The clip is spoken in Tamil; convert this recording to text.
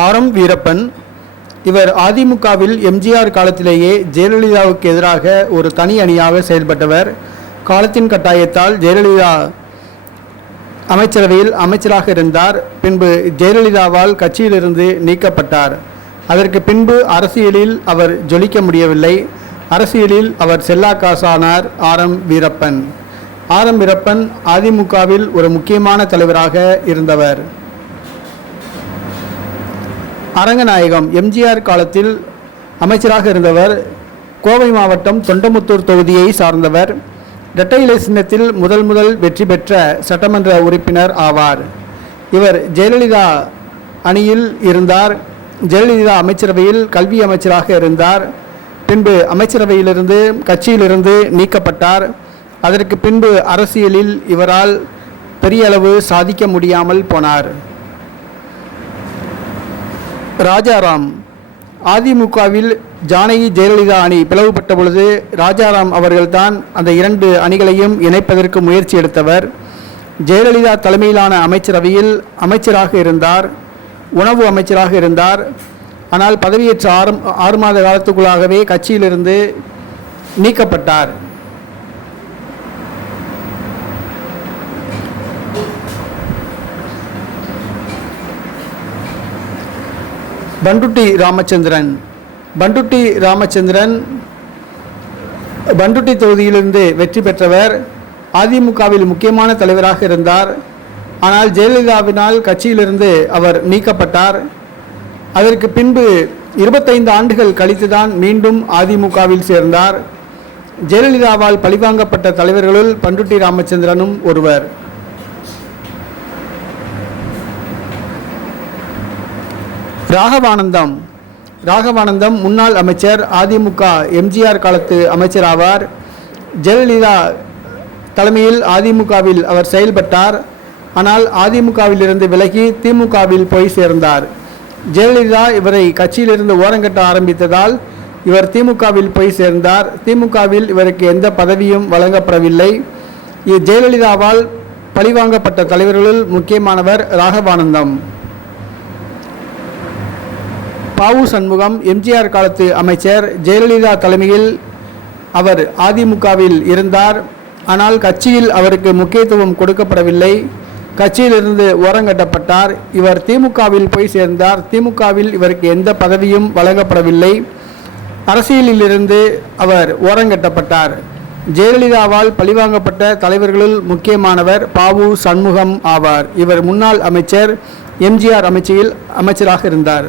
ஆரம் வீரப்பன். இவர் அதிமுகவில் எம்ஜிஆர் காலத்திலேயே ஜெயலலிதாவுக்கு எதிராக ஒரு தனி அணியாக செயல்பட்டவர். காலத்தின் கட்டாயத்தால் ஜெயலலிதா அமைச்சரவையில் அமைச்சராக இருந்தார். பின்பு ஜெயலலிதாவால் கட்சியிலிருந்து நீக்கப்பட்டார். அதற்கு பின்பு அரசியலில் அவர் ஜொலிக்க முடியவில்லை. அரசியலில் அவர் செல்லாக்காசானார் R M Veerappan. R M Veerappan அதிமுகவில் ஒரு முக்கியமான தலைவராக இருந்தவர். அரங்கநாயகம் எம்ஜிஆர் காலத்தில் அமைச்சராக இருந்தவர் கோவை மாவட்டம் தொண்டமுத்தூர் தொகுதியை சார்ந்தவர் இரட்டை இலை சின்னத்தில் முதல் முதல் வெற்றி பெற்ற சட்டமன்ற உறுப்பினர் ஆவார். இவர் ஜெயலலிதா அணியில் இருந்தார். ஜெயலலிதா அமைச்சரவையில் கல்வி அமைச்சராக இருந்தார். பின்பு அமைச்சரவையிலிருந்து கட்சியிலிருந்து நீக்கப்பட்டார். அதற்கு பின்பு அரசியலில் இவரால் பெரிய அளவு சாதிக்க முடியாமல் போனார். ராஜாராம். அதிமுகவில் ஜானகி ஜெயலலிதா அணி பிளவுபட்ட பொழுது ராஜாராம் அவர்கள்தான் அந்த இரண்டு அணிகளையும் இணைப்பதற்கு முயற்சி எடுத்தவர். ஜெயலலிதா தலைமையிலான அமைச்சரவையில் அமைச்சராக இருந்தார் உணவு அமைச்சராக இருந்தார். ஆனால் பதவியேற்ற ஆறு ஆறு மாத காலத்துக்குள்ளாகவே கட்சியிலிருந்து நீக்கப்பட்டார். பண்டுட்டி ராமச்சந்திரன். பண்டுட்டி ராமச்சந்திரன் பண்டுட்டி தொகுதியிலிருந்து வெற்றி பெற்றவர். அதிமுகவில் முக்கியமான தலைவராக இருந்தார். ஆனால் ஜெயலலிதாவினால் கட்சியிலிருந்து அவர் நீக்கப்பட்டார். அதற்கு பின்பு இருபத்தைந்து ஆண்டுகள் கழித்துதான் மீண்டும் அதிமுகவில் சேர்ந்தார். ஜெயலலிதாவால் பழிவாங்கப்பட்ட தலைவர்களுள் பண்டுட்டி ராமச்சந்திரனும் ஒருவர். ராகவானந்தம். ராகவானந்தம் முன்னாள் அமைச்சர் அதிமுக எம்ஜிஆர் காலத்து அமைச்சர் ஆவார். ஜெயலலிதா தலைமையில் அதிமுகவில் அவர் செயல்பட்டார். ஆனால் அதிமுகவிலிருந்து விலகி திமுகவில் போய் சேர்ந்தார். ஜெயலலிதா இவரை கட்சியிலிருந்து ஓரங்கட்ட ஆரம்பித்ததால் இவர் திமுகவில் போய் சேர்ந்தார். திமுகவில் இவருக்கு எந்த பதவியும் வழங்கப்படவில்லை. ஜெயலலிதாவால் பழிவாங்கப்பட்ட தலைவர்களுள் முக்கியமானவர் ராகவானந்தம். பாவு சண்முகம் எம்ஜிஆர் காலத்து அமைச்சர் ஜெயலலிதா தலைமையில் அவர் அதிமுகவில் இருந்தார். ஆனால் கட்சியில் அவருக்கு முக்கியத்துவம் கொடுக்கப்படவில்லை. கட்சியிலிருந்து ஓரங்கட்டப்பட்டார் இவர் திமுகவில் போய் சேர்ந்தார். திமுகவில் இவருக்கு எந்த பதவியும் வழங்கப்படவில்லை. அரசியலிலிருந்து அவர் ஓரங்கட்டப்பட்டார் ஜெயலலிதாவால் பழிவாங்கப்பட்ட தலைவர்களுள் முக்கியமானவர் பாவு சண்முகம் ஆவார். இவர் முன்னாள் அமைச்சர் எம்ஜிஆர் அமைச்சியில் அமைச்சராக இருந்தார்.